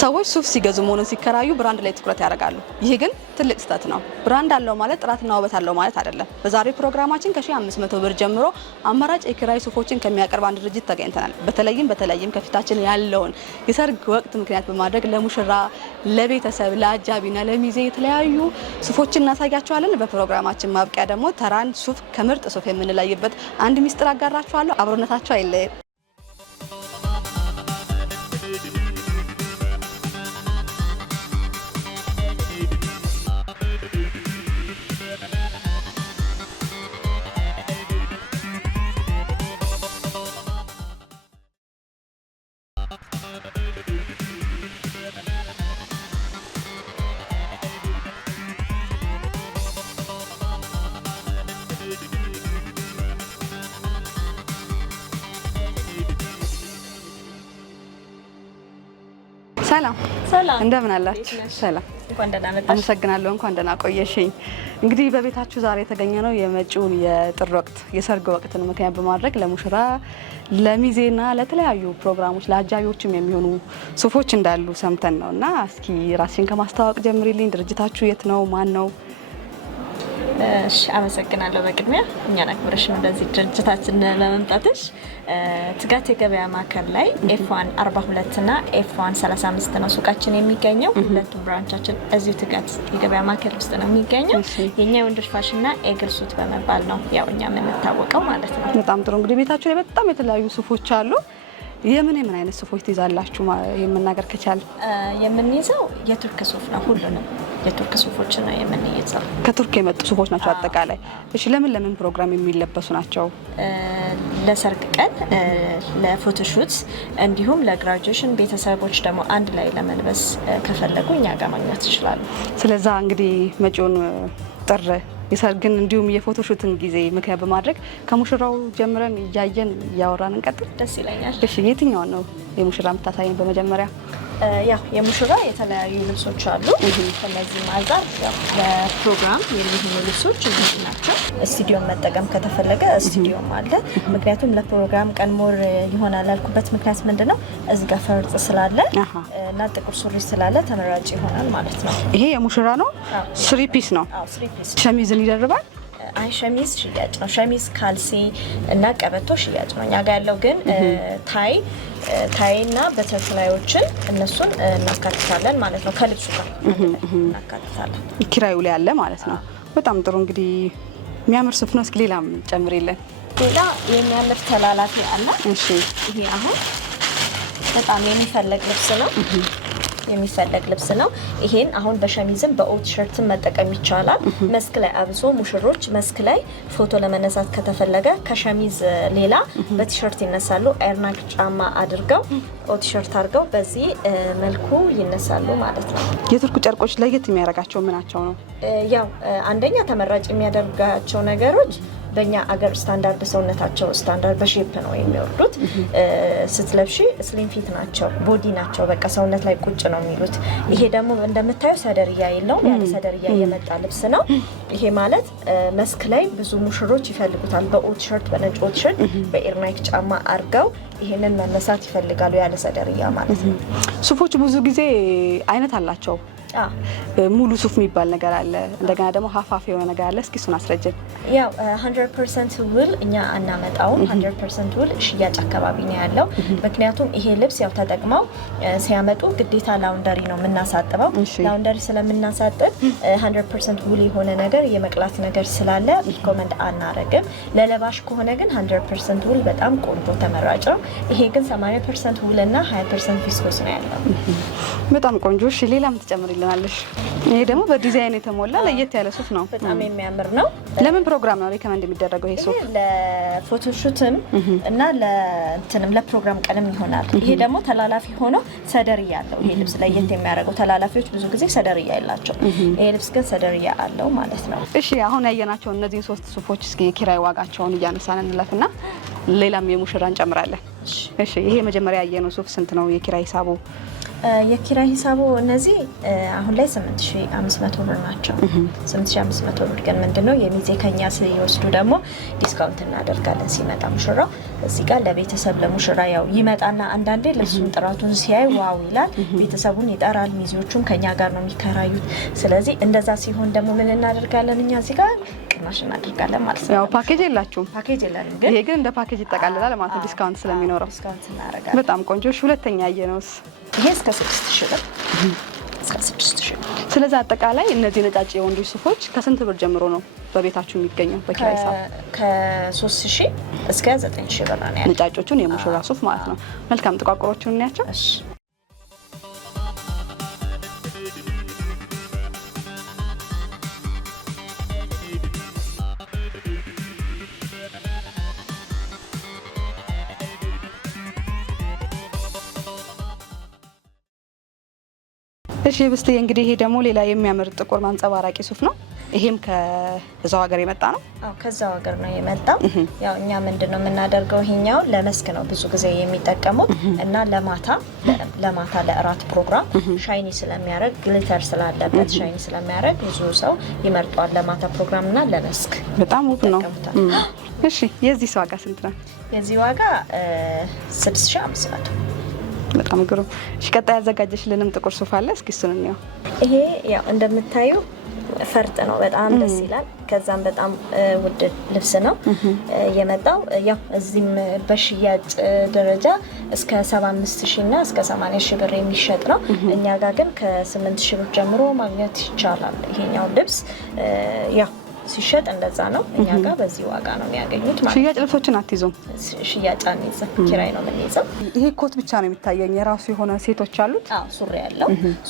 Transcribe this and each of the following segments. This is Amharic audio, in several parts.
ሰዎች ሱፍ ሲገዙ ሆነ ሲከራዩ ብራንድ ላይ ትኩረት ያደርጋሉ። ይሄ ግን ትልቅ ስህተት ነው። ብራንድ አለው ማለት ጥራትና ውበት አለው ማለት አይደለም። በዛሬው ፕሮግራማችን ከ1500 ብር ጀምሮ አማራጭ የኪራይ ሱፎችን ከሚያቀርብ አንድ ድርጅት ተገኝተናል። በተለይም ከፊታችን ያለውን የሰርግ ወቅት ምክንያት በማድረግ ለሙሽራ፣ ለቤተሰብ፣ ለአጃቢና ለሚዜ የተለያዩ ሱፎችን እናሳያቸዋለን። በፕሮግራማችን ማብቂያ ደግሞ ተራን ሱፍ ከምርጥ ሱፍ የምንለይበት አንድ ሚስጥር አጋራችኋለሁ። አብሮነታቸው አይለየም። ሰላም እንደምን አላችሁ? ሰላም እንኳን ደህና መጣሽ። አመሰግናለሁ። እንኳን ደህና ቆየሽኝ። እንግዲህ በቤታችሁ ዛሬ የተገኘነው የመጪውን የጥር ወቅት የሰርግ ወቅትን ምክንያት በማድረግ ለሙሽራ፣ ለሚዜና ለተለያዩ ፕሮግራሞች ለአጃቢዎችም የሚሆኑ ሱፎች እንዳሉ ሰምተን ነውና እስኪ ራስሽን ከማስተዋወቅ ጀምሪልኝ። ድርጅታችሁ የት ነው? ማን ነው? እሺ አመሰግናለሁ። በቅድሚያ እኛን አክብረሽ ነው እንደዚህ ድርጅታችን ለመምጣትሽ። ትጋት የገበያ ማዕከል ላይ F1 42 እና F1 35 ነው ሱቃችን የሚገኘው። ሁለቱም ብራንቻችን እዚሁ ትጋት የገበያ ማዕከል ውስጥ ነው የሚገኘው። የኛ የወንዶች ፋሽንና ኤግል ሱት በመባል ነው ያው እኛ የምንታወቀው ማለት ነው። በጣም ጥሩ። እንግዲህ ቤታችሁ ላይ በጣም የተለያዩ ሱፎች አሉ። የምን አይነት ሱፎች ትይዛላችሁ? የምናገር ከቻለ የምንይዘው የቱርክ ሱፍ ነው። ሁሉንም የቱርክ ሱፎች ነው የምንይዘው። ከቱርክ የመጡ ሱፎች ናቸው አጠቃላይ። እሺ ለምን ፕሮግራም የሚለበሱ ናቸው? ለሰርግ ቀን፣ ለፎቶሹት እንዲሁም ለግራጁዌሽን ቤተሰቦች ደግሞ አንድ ላይ ለመልበስ ከፈለጉ እኛ ጋር ማግኘት ይችላሉ። ስለዛ እንግዲህ መጪውን ጥር የሰርግን እንዲሁም የፎቶሹትን ጊዜ ምክንያት በማድረግ ከሙሽራው ጀምረን እያየን እያወራን እንቀጥል። ደስ ይለኛል። እሺ የትኛውን ነው የሙሽራ የምታሳየን? በመጀመሪያ ያው የሙሽራ የተለያዩ ልብሶች አሉ። ከነዚህ ማዛር ያው ለፕሮግራም የሚሆኑ ልብሶች እነዚህ ናቸው። ስቱዲዮን መጠቀም ከተፈለገ ስቱዲዮም አለ። ምክንያቱም ለፕሮግራም ቀን ሞር ይሆናል ያልኩበት ምክንያት ምንድነው? እዚህ ጋር ፈርጥ ስላለ እና ጥቁር ሱሪ ስላለ ተመራጭ ይሆናል ማለት ነው። ይሄ የሙሽራ ነው። ስሪ ፒስ ነው። ስሪ ፒስ። ሸሚዝን ይደርባል? አይ ሸሚዝ ሽያጭ ነው። ሸሚዝ፣ ካልሲ እና ቀበቶ ሽያጭ ነው። እኛ ጋር ያለው ግን ታይ እና በተርፍላዮችን እነሱን እናካትታለን ማለት ነው። ከልብሱ ጋር እናካትታለን። ኪራዩ ላይ ያለ ማለት ነው። በጣም ጥሩ። እንግዲህ የሚያምር ሱፍ ነው። እስኪ ሌላም ጨምሪልን። ሌላ የሚያምር ተላላፊ አለ። እሺ ይሄ አሁን በጣም የሚፈለግ ልብስ ነው። ይሄን አሁን በሸሚዝም በኦት ሸርትም መጠቀም ይቻላል። መስክ ላይ አብሶ ሙሽሮች መስክ ላይ ፎቶ ለመነሳት ከተፈለገ ከሸሚዝ ሌላ በቲሸርት ይነሳሉ። ኤርናክ ጫማ አድርገው ኦት ሸርት አድርገው በዚህ መልኩ ይነሳሉ ማለት ነው። የቱርክ ጨርቆች ለየት የሚያደርጋቸው ምናቸው ነው? ያው አንደኛ ተመራጭ የሚያደርጋቸው ነገሮች በእኛ አገር ስታንዳርድ ሰውነታቸው ስታንዳርድ በሼፕ ነው የሚወርዱት። ስትለብሺ ስሊም ፊት ናቸው፣ ቦዲ ናቸው፣ በቃ ሰውነት ላይ ቁጭ ነው የሚሉት። ይሄ ደግሞ እንደምታዩ ሰደርያ የለውም፣ ያለ ሰደርያ የመጣ ልብስ ነው። ይሄ ማለት መስክ ላይ ብዙ ሙሽሮች ይፈልጉታል። በኦት ሸርት፣ በነጭ ኦት ሸርት በኤርናይክ ጫማ አድርገው ይሄንን መነሳት ይፈልጋሉ፣ ያለ ሰደርያ ማለት ነው። ሱፎች ብዙ ጊዜ አይነት አላቸው። ሙሉ ሱፍ የሚባል ነገር አለ፣ እንደገና ደግሞ ሀፋፍ የሆነ ነገር አለ። እስኪ እሱን አስረጅን። ያው 100% ውል እኛ አናመጣውም። 100% ውል ሽያጭ አካባቢ ነው ያለው። ምክንያቱም ይሄ ልብስ ያው ተጠቅመው ሲያመጡ ግዴታ ላውንደሪ ነው የምናሳጥበው። ላውንደሪ ስለምናሳጥብ 100% ውል የሆነ ነገር የመቅላት ነገር ስላለ ሪኮመንድ አናረግም። ለለባሽ ከሆነ ግን 100% ውል በጣም ቆንጆ ተመራጭ ነው። ይሄ ግን 80% ውል እና 20% ቪስኮስ ነው ያለው። በጣም ቆንጆ። እሺ ሌላም ትጨምሪልናለሽ? ይሄ ደግሞ በዲዛይን የተሞላ ለየት ያለ ሱፍ ነው። በጣም የሚያምር ነው። ለምን ፕሮግራም ነው ሪከመንድ የሚደረገው ይሄ ሱፍ? ለፎቶሹትም እና ለፕሮግራም ቀንም ይሆናል። ይሄ ደግሞ ተላላፊ ሆኖ ሰደርያ አለው። ይሄ ልብስ ለየት የሚያደርገው ተላላፊዎች ብዙ ጊዜ ሰደርያ የላቸው። ይሄ ልብስ ግን ሰደርያ አለው ማለት ነው። እሺ አሁን ያየናቸው እነዚህ ሶስት ሱፎች እስኪ የኪራይ ዋጋቸውን እያነሳን እንለፍና ሌላም የሙሽራ እንጨምራለን። እሺ ይሄ መጀመሪያ ያየነው ሱፍ ስንት ነው የኪራይ ሂሳቡ? የኪራይ ሂሳቡ እነዚህ አሁን ላይ 8500 ብር ናቸው። 8500 ብር ግን ምንድነው የሚዜ ከኛ ሲወስዱ ደግሞ ዲስካውንት እናደርጋለን። ሲመጣ ሙሽራው እዚህ ጋር ለቤተሰብ ለሙሽራ ያው ይመጣና አንዳንዴ ልብሱን ጥራቱን ሲያይ ዋው ይላል፣ ቤተሰቡን ይጠራል፣ ሚዜዎቹም ከኛ ጋር ነው የሚከራዩት። ስለዚህ እንደዛ ሲሆን ደግሞ ምን እናደርጋለን እኛ እዚህ ጋር ቅናሽ እናደርጋለን ማለት ነው። ያው ፓኬጅ የላችሁም? ፓኬጅ የለንም፣ ግን ይሄ ግን እንደ ፓኬጅ ይጠቃልላል ማለት ነው፣ ዲስካውንት ስለሚኖረው። ዲስካውንት እናደርጋለን። በጣም ቆንጆ። እሺ ሁለተኛ ያየነውስ? ይሄ እስከ 6000 ብር እስከ 6000 ብር። ስለዚህ አጠቃላይ እነዚህ ነጫጭ የወንዶች ሱፎች ከስንት ብር ጀምሮ ነው በቤታችሁ የሚገኘው በኪራይ ሂሳብ? ከ3000 እስከ 9000 ብር ነው ያለው። ነጫጮቹን የሙሽራ ሱፍ ማለት ነው። መልካም። ጥቋቁሮቹን እንያቸው። እሺ እሺ ብስትዬ እንግዲህ ይሄ ደግሞ ሌላ የሚያምር ጥቁር ማንጸባራቂ ሱፍ ነው። ይሄም ከዛው ሀገር የመጣ ነው? አዎ ከዛው ሀገር ነው የመጣው። ያው እኛ ምንድነው የምናደርገው ይሄኛው ለመስክ ነው ብዙ ጊዜ የሚጠቀሙት እና ለማታ ለእራት ፕሮግራም ሻይኒ ስለሚያደርግ ግሊተር ስላለበት ሻይኒ ስለሚያደርግ ብዙ ሰው ይመርጧል ለማታ ፕሮግራም እና ለመስክ። በጣም ውብ ነው። እሺ የዚህ ዋጋ ስንት ነው? የዚህ ዋጋ 6500። በጣም ግሩም። እሺ ቀጣይ ያዘጋጀሽልንም ጥቁር ሱፍ አለ። እስኪ እሱን እንየው። ይሄ ያው እንደምታዩ ፈርጥ ነው። በጣም ደስ ይላል። ከዛም በጣም ውድ ልብስ ነው የመጣው። ያው እዚህም በሽያጭ ደረጃ እስከ 75000 እና እስከ 80000 ብር የሚሸጥ ነው። እኛ ጋር ግን ከ8000 ብር ጀምሮ ማግኘት ይቻላል። ይሄኛው ልብስ ያው ሲሸጥ እንደዛ ነው። እኛ ጋር በዚህ ዋጋ ነው የሚያገኙት ማለት ነው። ሽያጭ ልብሶችን አትይዙም? ሽያጭ አንይዝም፣ ኪራይ ነው የምንይዘው። ይሄ ኮት ብቻ ነው የሚታየኝ። የራሱ የሆነ ሴቶች አሉት? አዎ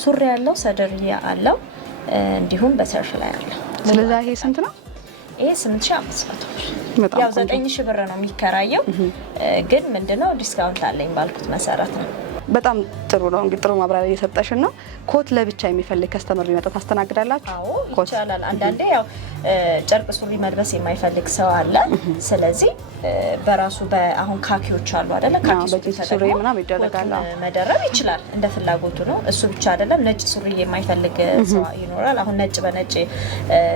ሱሪ ያለው ሰደርያ አለው፣ እንዲሁም በሰርፍ ላይ አለው። ስለዚህ ይሄ ስንት ነው? ይሄ 8500 ብር። ያው 9000 ብር ነው የሚከራየው፣ ግን ምንድነው ዲስካውንት አለኝ ባልኩት መሰረት ነው። በጣም ጥሩ ነው። እንግዲህ ጥሩ ማብራሪያ እየሰጠሽን ነው። ኮት ለብቻ የሚፈልግ ከስተመር ሊመጣ ታስተናግዳላችሁ? አዎ ይቻላል። አንዳንዴ ያው ጨርቅ ሱሪ መልበስ የማይፈልግ ሰው አለ። ስለዚህ በራሱ አሁን ካኪዎች አሉ አይደለ? ካኪ ሱሪ ምናምን ይደረጋል፣ መደረብ ይችላል። እንደ ፍላጎቱ ነው። እሱ ብቻ አይደለም፣ ነጭ ሱሪ የማይፈልግ ሰው ይኖራል። አሁን ነጭ በነጭ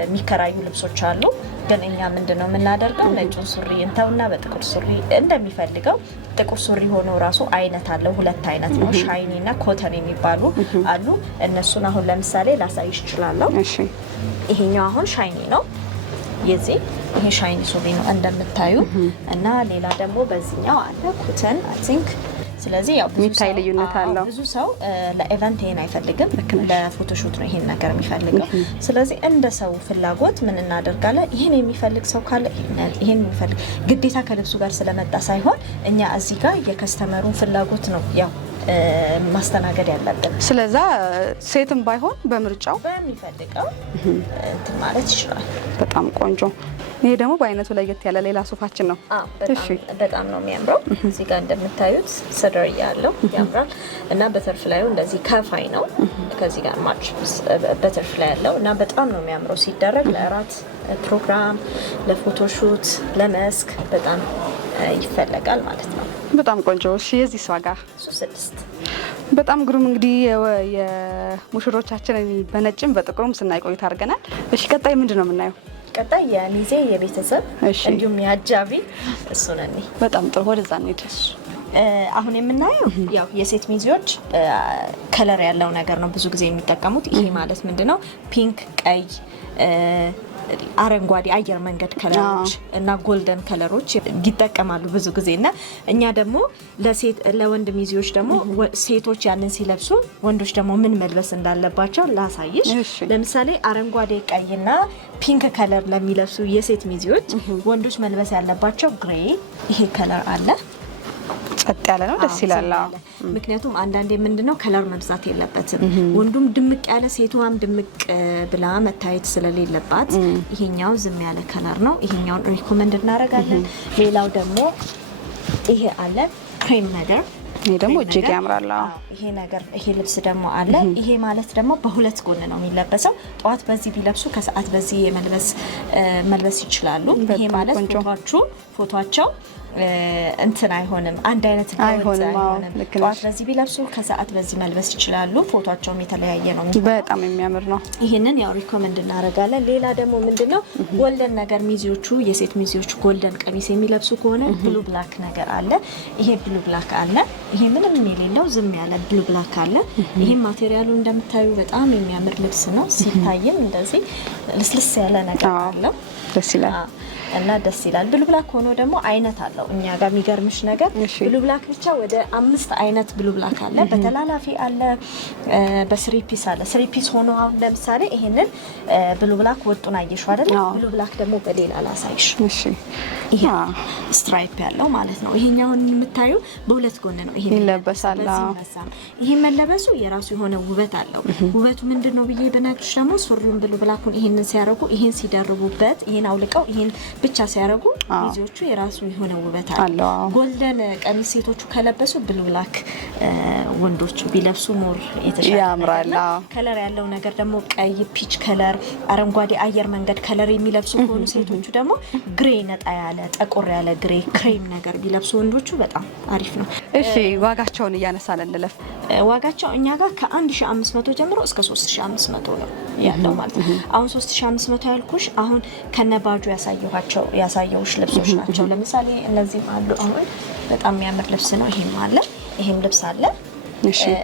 የሚከራዩ ልብሶች አሉ። ግን እኛ ምንድነው የምናደርገው ነጩን ሱሪ እንተውና በጥቁር ሱሪ እንደሚፈልገው ጥቁር ሱሪ ሆኖ ራሱ አይነት አለው። ሁለት አይነት ነው፣ ሻይኒ እና ኮተን የሚባሉ አሉ። እነሱን አሁን ለምሳሌ ላሳይሽ እችላለሁ። እሺ ይሄኛው አሁን ሻይኒ ነው። ይሄ ሻይኒ ሱሪ ነው እንደምታዩ እና ሌላ ደግሞ በዚህኛው አለ ኮተን አይ ቲንክ። ስለዚህ ያው የሚታይ ልዩነት አለው። ብዙ ሰው ለኢቨንት ይሄን አይፈልግም፣ ለፎቶሹት ነው ይሄን ነገር የሚፈልገው። ስለዚህ እንደ ሰው ፍላጎት ምን እናደርጋለን፣ ይሄን የሚፈልግ ሰው ካለ ይሄን የሚፈልግ ግዴታ ከልብሱ ጋር ስለመጣ ሳይሆን እኛ እዚህ ጋር የከስተመሩን ፍላጎት ነው ያው ማስተናገድ ያለብን። ስለዛ ሴትም ባይሆን በምርጫው በሚፈልገው እንትን ማለት ይችላል። በጣም ቆንጆ። ይሄ ደግሞ በአይነቱ ለየት ያለ ሌላ ሱፋችን ነው። በጣም ነው የሚያምረው። እዚህ ጋር እንደምታዩት ሰደር ያለው ያምራል እና በተርፍ ላይ እንደዚህ ከፋይ ነው። ከዚህ ጋር ማች በተርፍ ላይ ያለው እና በጣም ነው የሚያምረው ሲደረግ ለእራት ፕሮግራም፣ ለፎቶሹት፣ ለመስክ በጣም ይፈለጋል ማለት ነው። በጣም ቆንጆ። እሺ የዚህ ዋጋ 6 በጣም ግሩም። እንግዲህ የሙሽሮቻችንን በነጭም በጥቁሩም ስናይ ቆይታ አድርገናል። እሺ ቀጣይ ምንድን ነው የምናየው? ቀጣይ የሚዜ የቤተሰብ እንዲሁም የአጃቢ እሱ ነኝ። በጣም ጥሩ። ወደዛ እንሂድ። አሁን የምናየው ያው የሴት ሚዜዎች ከለር ያለው ነገር ነው ብዙ ጊዜ የሚጠቀሙት። ይሄ ማለት ምንድነው ፒንክ፣ ቀይ፣ አረንጓዴ አየር መንገድ ከለሮች እና ጎልደን ከለሮች ይጠቀማሉ ብዙ ጊዜ እና እኛ ደግሞ ለወንድ ሚዜዎች ደግሞ ሴቶች ያንን ሲለብሱ ወንዶች ደግሞ ምን መልበስ እንዳለባቸው ላሳይሽ። ለምሳሌ አረንጓዴ፣ ቀይና ፒንክ ከለር ለሚለብሱ የሴት ሚዜዎች ወንዶች መልበስ ያለባቸው ግሬ ይሄ ከለር አለ። ጸጥ ያለ ነው፣ ደስ ይላል። ምክንያቱም አንዳንዴ ምንድነው ከለር መብዛት የለበትም። ወንዱም ድምቅ ያለ ሴቷም ድምቅ ብላ መታየት ስለሌለባት ይሄኛው ዝም ያለ ከለር ነው። ይሄኛውን ሪኮመንድ እናደርጋለን። ሌላው ደግሞ ይሄ አለ ክሬም ነገር። ይሄ ደግሞ እጅግ ያምራል። ይሄ ልብስ ደግሞ አለ። ይሄ ማለት ደግሞ በሁለት ጎን ነው የሚለበሰው። ጠዋት በዚህ ቢለብሱ ከሰዓት በዚህ መልበስ ይችላሉ። ይሄ ማለት ፎቶቸው እንትን አይሆንም፣ አንድ አይነት አይሆንም። ጠዋት በዚህ ቢለብሱ ከሰዓት በዚህ መልበስ ይችላሉ። ፎቶቸውም የተለያየ ነው። በጣም የሚያምር ነው። ይሄንን ያው ሪኮመንድ እናደርጋለን። ሌላ ደግሞ ምንድነው ጎልደን ነገር ሚዜዎቹ የሴት ሚዜዎቹ ጎልደን ቀሚስ የሚለብሱ ከሆነ ብሉ ብላክ ነገር አለ። ይሄ ብሉ ብላክ አለ። ይሄ ምንም የሌለው ዝም ያለ ብሉ ብላክ አለ። ይሄ ማቴሪያሉ እንደምታዩ በጣም የሚያምር ልብስ ነው። ሲታይም እንደዚህ ልስልስ ያለ ነገር አለው። ደስ ይላል እና ደስ ይላል። ብሉ ብላክ ሆኖ ደግሞ አይነት አለው። እኛ ጋር የሚገርምሽ ነገር ብሉ ብላክ ብቻ ወደ 5 አይነት ብሉ ብላክ አለ። በተላላፊ አለ፣ በስሪ ፒስ አለ። ስሪ ፒስ ሆኖ አሁን ለምሳሌ ይሄንን ብሉ ብላክ ወጡን አየሽው አይደል? ብሉ ብላክ ደግሞ በሌላ ላሳይሽ። እሺ ይሄ ስትራይፕ ያለው ማለት ነው። ይሄኛውን የምታዩ በሁለት ጎን ነው። ይሄ ይለበሳል። ይሄ መለበሱ የራሱ የሆነ ውበት አለው። ውበቱ ምንድነው ብዬ ብነግርሽ ደግሞ ሱሪውን ብሉ ብላኩን ይሄንን ሲያረጉ፣ ይሄን ሲደርቡበት፣ ይሄን አውልቀው ይሄን ብቻ ሲያረጉ ሚዜዎቹ የራሱ የሆነ ውበት አለው። ጎልደን ቀሚስ ሴቶቹ ከለበሱ ብሉ ብላክ ወንዶቹ ቢለብሱ ሞር የተሻለ ያምራል። ከለር ያለው ነገር ደግሞ ቀይ፣ ፒች ከለር፣ አረንጓዴ አየር መንገድ ከለር የሚለብሱ ከሆኑ ሴቶቹ ደግሞ ግሬ ነጣ ያለ ጠቆር ያለ ግሬ ክሬም ነገር ቢለብሱ ወንዶቹ በጣም አሪፍ ነው። እሺ ዋጋቸውን እያነሳን እንለፍ። ዋጋቸው እኛ ጋር ከ1500 ጀምሮ እስከ 3500 ነው ያለው ማለት ነው። አሁን 3500 ያልኩሽ አሁን ከነባጁ ያሳየውሽ ልብሶች ናቸው። ለምሳሌ እነዚህ አሉ። አሁን በጣም የሚያምር ልብስ ነው። ይሄም አለ፣ ይሄም ልብስ አለ።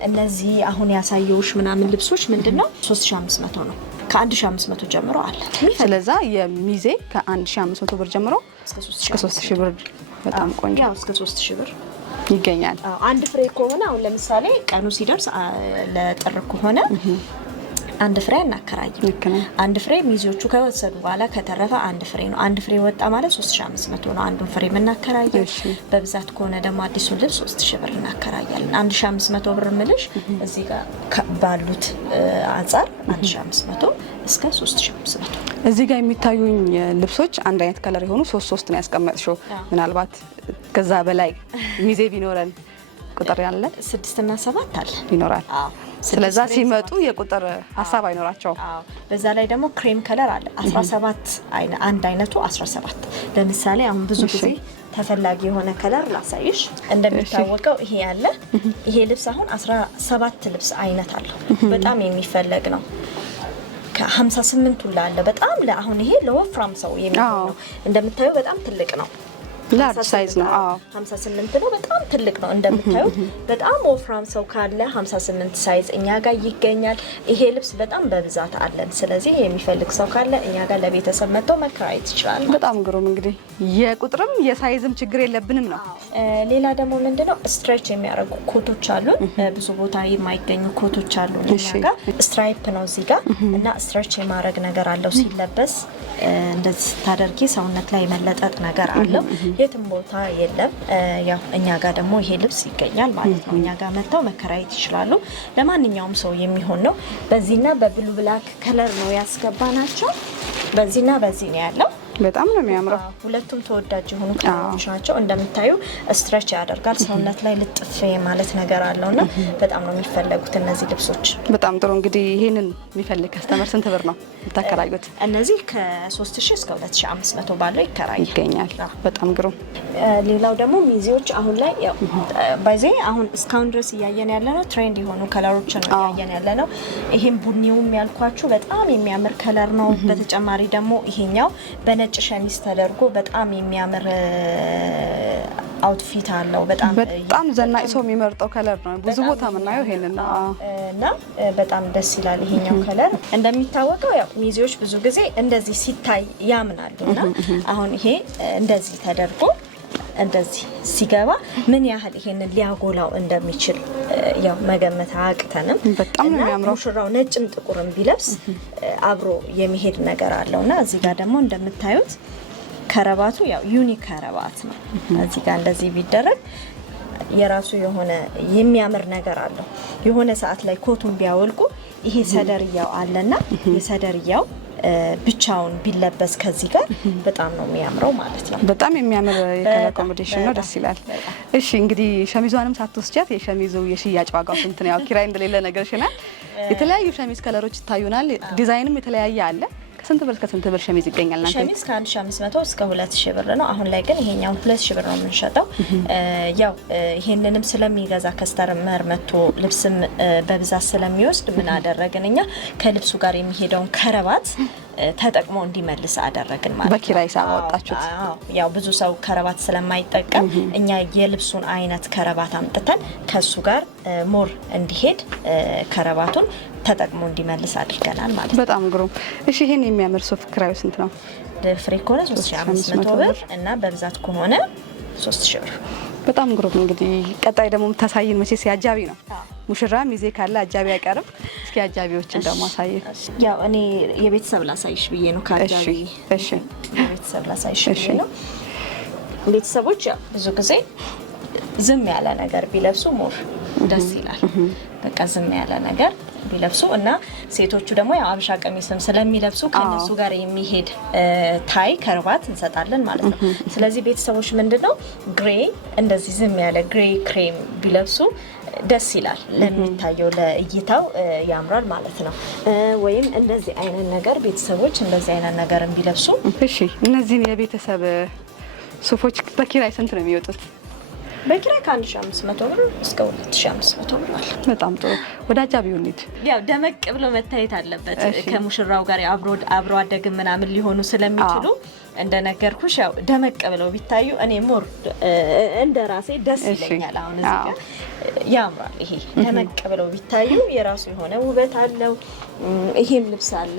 እነዚህ አሁን ያሳየውሽ ምናምን ልብሶች ምንድነው 3500 ነው። ከ1500 ጀምሮ አለ። ስለዛ የሚዜ ከ1500 ብር ጀምሮ እስከ 3000 ብር በጣም ቆንጆ ያው እስከ 3000 ብር ይገኛል። አንድ ፍሬ ከሆነ አሁን ለምሳሌ ቀኑ ሲደርስ ለጥር ከሆነ አንድ ፍሬ እናከራይም። አንድ ፍሬ ሚዜዎቹ ከወሰዱ በኋላ ከተረፈ አንድ ፍሬ ነው። አንድ ፍሬ ወጣ ማለት 3500 ነው። አንዱን ፍሬ የምናከራየው። በብዛት ከሆነ ደግሞ አዲሱን ልብስ 3000 ብር እናከራያለን። 1500 ብር ምልሽ እዚህ ጋር ባሉት አንጻር 1500 እስከ 3500። እዚህ ጋር የሚታዩኝ ልብሶች አንድ አይነት ከለር የሆኑ 3 ነው ያስቀመጥሽው። ምናልባት ከዛ በላይ ሚዜ ቢኖረን ቁጥር ያለ 6 እና 7 አለ ይኖራል። ስለዛ ሲመጡ የቁጥር ሀሳብ አይኖራቸውም። በዛ ላይ ደግሞ ክሬም ከለር አለ 17 አንድ አይነቱ 17። ለምሳሌ አሁን ብዙ ጊዜ ተፈላጊ የሆነ ከለር ላሳይሽ። እንደሚታወቀው ይሄ ያለ ይሄ ልብስ አሁን 17 ልብስ አይነት አለው። በጣም የሚፈለግ ነው። ከ58 ሁላ አለ። በጣም አሁን ይሄ ለወፍራም ሰው የሚሆን ነው። እንደምታዩ በጣም ትልቅ ነው። ላርጅ ሳይዝ ነው። 58 ነው። በጣም ትልቅ ነው። እንደምታዩት በጣም ወፍራም ሰው ካለ 58 ሳይዝ እኛ ጋር ይገኛል። ይሄ ልብስ በጣም በብዛት አለን። ስለዚህ የሚፈልግ ሰው ካለ እኛ ጋር ለቤተሰብ መጥቶ መከራየት ይችላል። በጣም ግሩም። እንግዲህ የቁጥርም የሳይዝም ችግር የለብንም ነው። ሌላ ደግሞ ምንድነው ስትሬች የሚያደርጉ ኮቶች አሉ። ብዙ ቦታ የማይገኙ ኮቶች አሉ እኛ ጋር። ስትራይፕ ነው እዚህ ጋር እና ስትሬች የማድረግ ነገር አለው። ሲለበስ እንደዚህ ታደርጊ ሰውነት ላይ መለጠጥ ነገር አለው። የትም ቦታ የለም። ያው እኛ ጋር ደግሞ ይሄ ልብስ ይገኛል ማለት ነው። እኛ ጋር መጥተው መከራየት ይችላሉ። ለማንኛውም ሰው የሚሆን ነው። በዚህና በብሉ ብላክ ከለር ነው ያስገባናቸው። በዚህና በዚህ ነው ያለው። በጣም ነው የሚያምረው። ሁለቱም ተወዳጅ የሆኑ ከለሮች ናቸው። እንደምታዩ ስትሬች ያደርጋል ሰውነት ላይ ልጥፍ ማለት ነገር አለውና በጣም ነው የሚፈለጉት እነዚህ ልብሶች። በጣም ጥሩ። እንግዲህ ይሄንን የሚፈልግ ከስተመር ስንት ብር ነው የምታከራዩት? እነዚህ ከ3000 እስከ 2500 ባለው ይገኛል። በጣም ግሩም። ሌላው ደግሞ ሚዜዎች አሁን ላይ ያው ባይዜ አሁን እስካሁን ድረስ እያየን ያለ ነው ትሬንድ የሆኑ ከለሮችን ነው እያየን ያለ ነው። ይሄም ቡኒውም ያልኳችሁ በጣም የሚያምር ከለር ነው። በተጨማሪ ደግሞ ይሄኛው በነጭ ሸሚዝ ተደርጎ በጣም የሚያምር አውትፊት አለው። በጣም ዘናጭ ሰው የሚመርጠው ከለር ነው። ብዙ ቦታ የምናየው ይሄንን ነው እና በጣም ደስ ይላል ይሄኛው ከለር። እንደሚታወቀው ያው ሚዜዎች ብዙ ጊዜ እንደዚህ ሲታይ ያምናሉና አሁን ይሄ እንደዚህ ተደርጎ እንደዚህ ሲገባ ምን ያህል ይሄንን ሊያጎላው እንደሚችል ያው መገመት አያቅተንም። በጣም ነው የሚያምረው። ሙሽራው ነጭም ጥቁርም ቢለብስ አብሮ የሚሄድ ነገር አለውና እዚህ ጋር ደግሞ እንደምታዩት ከረባቱ ያው ዩኒክ ከረባት ነው። እዚህ ጋር እንደዚህ ቢደረግ የራሱ የሆነ የሚያምር ነገር አለው። የሆነ ሰዓት ላይ ኮቱን ቢያወልቁ ይሄ ሰደርያው አለና የሰደርያው ብቻውን ቢለበስ ከዚህ ጋር በጣም ነው የሚያምረው ማለት ነው። በጣም የሚያምር የከለር ኮምቢኔሽን ነው። ደስ ይላል። እሺ እንግዲህ ሸሚዟንም ሳትወስጃት የሸሚዙ የሽያጭ ዋጋው ስንት ነው? ያው ኪራይ እንደሌለ ነገርሽናል። የተለያዩ ሸሚዝ ከለሮች ይታዩናል። ዲዛይንም የተለያየ አለ። ከስንት ብር እስከ ስንት ብር ሸሚዝ ይገኛል? እናንተ ሸሚዝ ከ1500 እስከ 2000 ብር ነው። አሁን ላይ ግን ይሄኛው 2000 ብር ነው የምንሸጠው። ያው ይሄንንም ስለሚገዛ ከስተመር መጥቶ ልብስም በብዛት ስለሚወስድ ምን አደረግን እኛ ከልብሱ ጋር የሚሄደውን ከረባት ተጠቅሞ እንዲመልስ አደረግን ማለት ነው። በኪራይ ሳባ ወጣችሁት? ያው ብዙ ሰው ከረባት ስለማይጠቀም እኛ የልብሱን አይነት ከረባት አምጥተን ከሱ ጋር ሞር እንዲሄድ ከረባቱን ተጠቅሞ እንዲመልስ አድርገናል ማለት ነው። በጣም ግሩም። እሺ ይሄን የሚያምር ሱፍ ክራዩ ስንት ነው? ፍሬ ከሆነ 3500 ብር እና በብዛት ከሆነ 3000 ብር። በጣም ግሩም። እንግዲህ ቀጣይ ደግሞ ታሳይን መቼስ ያጃቢ ነው። ሙሽራ ሚዜ ካለ አጃቢ አይቀርም። እስኪ አጃቢዎችን ደግሞ አሳይ። ያው እኔ የቤተሰብ ላሳይሽ ብዬ ነው ካጃቢ። እሺ የቤተሰብ ላሳይሽ ብዬ ነው። ቤተሰቦች ያው ብዙ ጊዜ ዝም ያለ ነገር ቢለብሱ ሞር ደስ ይላል። በቃ ዝም ያለ ነገር ቢለብሱ እና ሴቶቹ ደግሞ ያው አብሻ ቀሚስም ስለሚለብሱ ከነሱ ጋር የሚሄድ ታይ ከርባት እንሰጣለን ማለት ነው። ስለዚህ ቤተሰቦች ምንድነው ግሬ እንደዚህ ዝም ያለ ግሬ ክሬም ቢለብሱ ደስ ይላል፣ ለሚታየው ለእይታው ያምራል ማለት ነው። ወይም እንደዚህ አይነት ነገር ቤተሰቦች እንደዚህ አይነት ነገር ቢለብሱ። እሺ እነዚህን የቤተሰብ ሱፎች በኪራይ ስንት ነው የሚወጡት? በኪራይ ከ1500 ብር እስከ 2500 ብር አለ። በጣም ጥሩ። ወደ አጃቢው እንሂድ። ያው ደመቅ ብሎ መታየት አለበት። ከሙሽራው ጋር አብሮ አደግ ምናምን ሊሆኑ ስለሚችሉ እንደነገርኩሽ ያው ደመቅ ብለው ቢታዩ እኔ ሞር እንደራሴ ደስ ይለኛል። አሁን እዚህ ጋር ያምራል። ይሄ ደመቅ ብለው ቢታዩ የራሱ የሆነ ውበት አለው። ይሄም ልብስ አለ።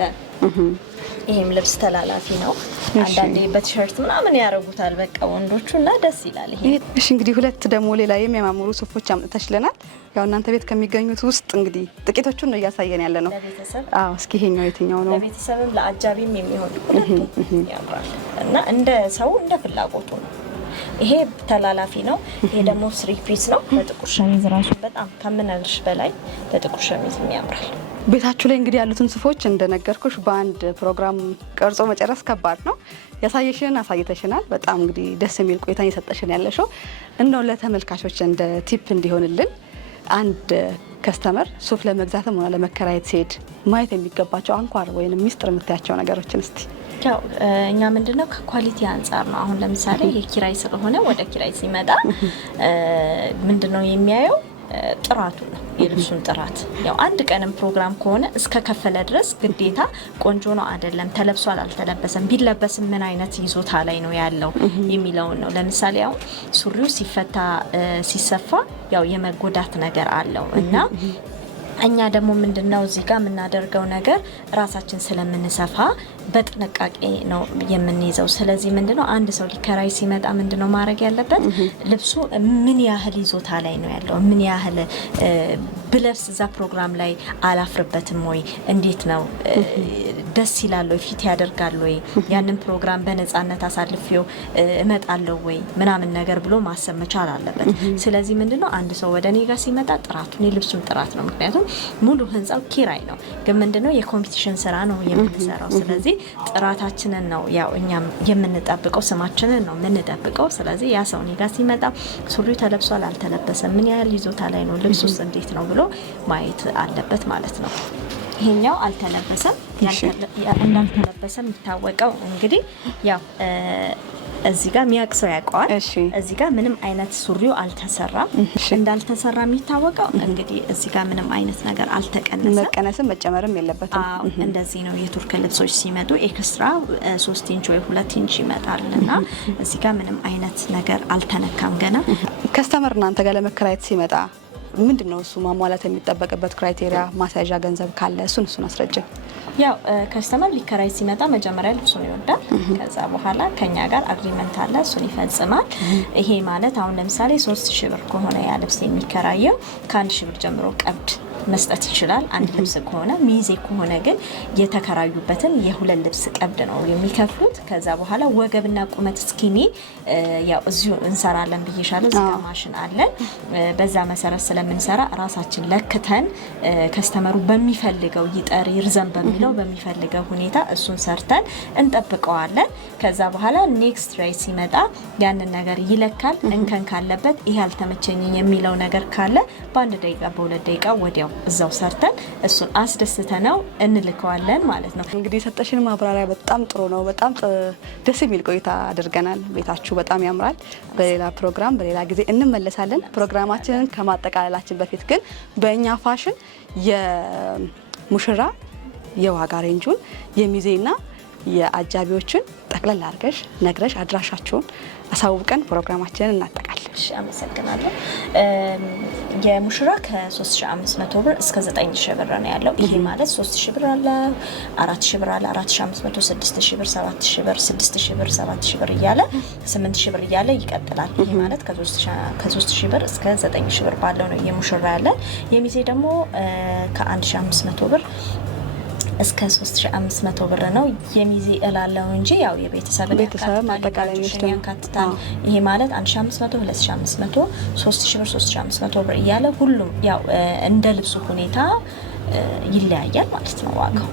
ይሄም ልብስ ተላላፊ ነው። አንዳንዴ በቲሸርት ምናምን ያረጉታል በቃ ወንዶቹ እና ደስ ይላል ይሄ። እሺ እንግዲህ ሁለት ደግሞ ሌላ የሚያማምሩ ሱፎች አምጥተሽልናል። ያው እናንተ ቤት ከሚገኙት ውስጥ እንግዲህ ጥቂቶቹን ነው እያሳየን ያለ ነው። ለቤተሰብ እስኪ ይሄኛው የትኛው ነው? ለቤተሰብም ለአጃቢም የሚሆን ያምራል እና እንደ ሰው እንደ ፍላጎቱ ነው። ይሄ ተላላፊ ነው። ይሄ ደግሞ ስሪ ፒስ ነው። በጥቁር ሸሚዝ ራሱ በጣም ከምነግርሽ በላይ በጥቁር ሸሚዝ ያምራል። ቤታችሁ ላይ እንግዲህ ያሉትን ሱፎች እንደነገርኩሽ በአንድ ፕሮግራም ቀርጾ መጨረስ ከባድ ነው። ያሳየሽን አሳይተሽናል። በጣም እንግዲህ ደስ የሚል ቆይታን እየሰጠሽን ያለሽው እንደው ለተመልካቾች እንደ ቲፕ እንዲሆንልን አንድ ከስተመር ሱፍ ለመግዛትም ሆነ ለመከራየት ሲሄድ ማየት የሚገባቸው አንኳር ወይም ሚስጥር የምታያቸው ነገሮችን እስቲ። ያው እኛ ምንድነው ከኳሊቲ አንጻር ነው። አሁን ለምሳሌ የኪራይ ስለሆነ ወደ ኪራይ ሲመጣ ምንድነው የሚያየው ጥራቱ ነው፣ የልብሱን ጥራት። ያው አንድ ቀንም ፕሮግራም ከሆነ እስከ ከፈለ ድረስ ግዴታ ቆንጆ ነው አይደለም፣ ተለብሷል አልተለበሰም፣ ቢለበስም ምን አይነት ይዞታ ላይ ነው ያለው የሚለውን ነው። ለምሳሌ ያው ሱሪው ሲፈታ ሲሰፋ ያው የመጎዳት ነገር አለው እና እኛ ደግሞ ምንድነው እዚህ ጋር የምናደርገው ነገር ራሳችን ስለምንሰፋ በጥንቃቄ ነው የምንይዘው። ስለዚህ ምንድነው አንድ ሰው ሊከራይ ሲመጣ ምንድነው ማድረግ ያለበት ልብሱ ምን ያህል ይዞታ ላይ ነው ያለው፣ ምን ያህል ብለብስ እዛ ፕሮግራም ላይ አላፍርበትም ወይ፣ እንዴት ነው ደስ ይላል ወይ፣ ፊት ያደርጋል ወይ፣ ያንን ፕሮግራም በነፃነት አሳልፌው እመጣለሁ ወይ ምናምን ነገር ብሎ ማሰብ መቻል አለበት። ስለዚህ ምንድነው አንድ ሰው ወደ እኔ ጋር ሲመጣ ጥራቱን የልብሱን ጥራት ነው። ምክንያቱም ሙሉ ህንጻው ኪራይ ነው፣ ግን ምንድነው የኮምፒቲሽን ስራ ነው የምንሰራው። ስለዚህ ጥራታችንን ነው ያው እኛም የምንጠብቀው፣ ስማችንን ነው የምንጠብቀው። ስለዚህ ያ ሰው እኔ ጋር ሲመጣ ሱሪው ተለብሷል አልተለበሰም፣ ምን ያህል ይዞታ ላይ ነው፣ ልብሱስ እንዴት ነው ብሎ ማየት አለበት ማለት ነው። ይሄኛው አልተለበሰም፣ እንዳልተለበሰ የሚታወቀው እንግዲህ ያው እዚህ ጋር የሚያቅሰው ያውቀዋል። እዚህ ጋር ምንም አይነት ሱሪው አልተሰራም። እንዳልተሰራ የሚታወቀው እንግዲህ እዚህ ጋር ምንም አይነት ነገር አልተቀነሰም፣ መቀነስም መጨመርም የለበትም። እንደዚህ ነው የቱርክ ልብሶች ሲመጡ ኤክስትራ 3 ኢንች ወይ 2 ኢንች ይመጣልና እዚህ ጋር ምንም አይነት ነገር አልተነካም። ገና ከስተመር እናንተ ጋር ለመከራየት ሲመጣ ምንድነው እሱ ማሟላት የሚጠበቅበት ክራይቴሪያ፣ ማስያዣ ገንዘብ ካለ እሱን አስረጅ። ያው ከስተመር ሊከራይ ሲመጣ መጀመሪያ ልብሱን ይወዳል። ከዛ በኋላ ከኛ ጋር አግሪመንት አለ፣ እሱን ይፈጽማል። ይሄ ማለት አሁን ለምሳሌ 3000 ብር ከሆነ ያ ልብስ የሚከራየው ከ1000 ብር ጀምሮ ቀብድ መስጠት ይችላል። አንድ ልብስ ከሆነ ሚዜ ከሆነ ግን የተከራዩበትን የሁለት ልብስ ቀብድ ነው የሚከፍሉት። ከዛ በኋላ ወገብና ቁመት ስኪኒ ያው እዚሁ እንሰራለን ብዬሻለሁ። እዚህ ጋር ማሽን አለን። በዛ መሰረት ስለምንሰራ ራሳችን ለክተን ከስተመሩ በሚፈልገው ይጠር ይርዘም በሚለው በሚፈልገው ሁኔታ እሱን ሰርተን እንጠብቀዋለን። ከዛ በኋላ ኔክስት ራይ ሲመጣ ያንን ነገር ይለካል። እንከን ካለበት ይሄ አልተመቸኝ የሚለው ነገር ካለ በ1 ደቂቃ በ2 ደቂቃ ወዲያው እዛው ሰርተን እሱን አስደስተነው እንልከዋለን ማለት ነው። እንግዲህ የሰጠሽን ማብራሪያ በጣም ጥሩ ነው። በጣም ደስ የሚል ቆይታ አድርገናል። ቤታችሁ በጣም ያምራል። በሌላ ፕሮግራም በሌላ ጊዜ እንመለሳለን። ፕሮግራማችንን ከማጠቃለላችን በፊት ግን በእኛ ፋሽን የሙሽራ የዋጋ ሬንጁን የሚዜና የአጃቢዎችን ጠቅለል አድርገሽ ነግረሽ አድራሻችሁን አሳውቀን ፕሮግራማችንን እናጠቃለን። እሺ አመሰግናለሁ። የሙሽራ ከ3500 ብር እስከ 9000 ብር ነው ያለው። ይሄ ማለት 3000 ብር አለ፣ 4000 ብር አለ፣ 4500፣ 6000 ብር፣ 7000 ብር፣ 6000 ብር፣ 7000 ብር እያለ 8000 ብር እያለ ይቀጥላል። ይሄ ማለት ከ3000 ብር እስከ 9000 ብር ባለው ነው የሙሽራ ያለ። የሚዜ ደግሞ ከ1500 ብር እስከ 3500 ብር ነው የሚዜ እላለው እንጂ ያው የቤተሰብ ማጠቃለያ ያካትታል። ይሄ ማለት 1500፣ 2500፣ 3000 ብር፣ 3500 ብር እያለ ሁሉም ያው እንደ ልብሱ ሁኔታ ይለያያል ማለት ነው ዋጋው።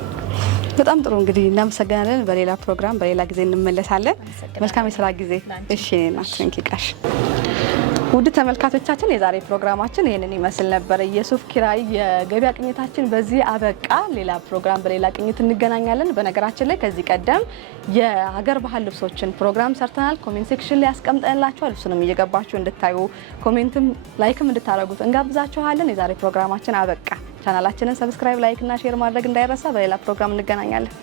በጣም ጥሩ እንግዲህ እናመሰግናለን። በሌላ ፕሮግራም በሌላ ጊዜ እንመለሳለን። መልካም የስራ ጊዜ። እሺ እናት ትንኪቃሽ። ውድ ተመልካቾቻችን የዛሬ ፕሮግራማችን ይሄንን ይመስል ነበር። የሱፍ ኪራይ የገበያ ቅኝታችን በዚህ አበቃ። ሌላ ፕሮግራም በሌላ ቅኝት እንገናኛለን። በነገራችን ላይ ከዚህ ቀደም የሀገር ባህል ልብሶችን ፕሮግራም ሰርተናል። ኮሜንት ሴክሽን ላይ ያስቀምጠንላችኋል። እሱንም እየገባችሁ እንድታዩ ኮሜንትም ላይክም እንድታደርጉት እንጋብዛችኋለን። የዛሬ ፕሮግራማችን አበቃ። ቻናላችንን ሰብስክራይብ፣ ላይክ እና ሼር ማድረግ እንዳይረሳ። በሌላ ፕሮግራም እንገናኛለን።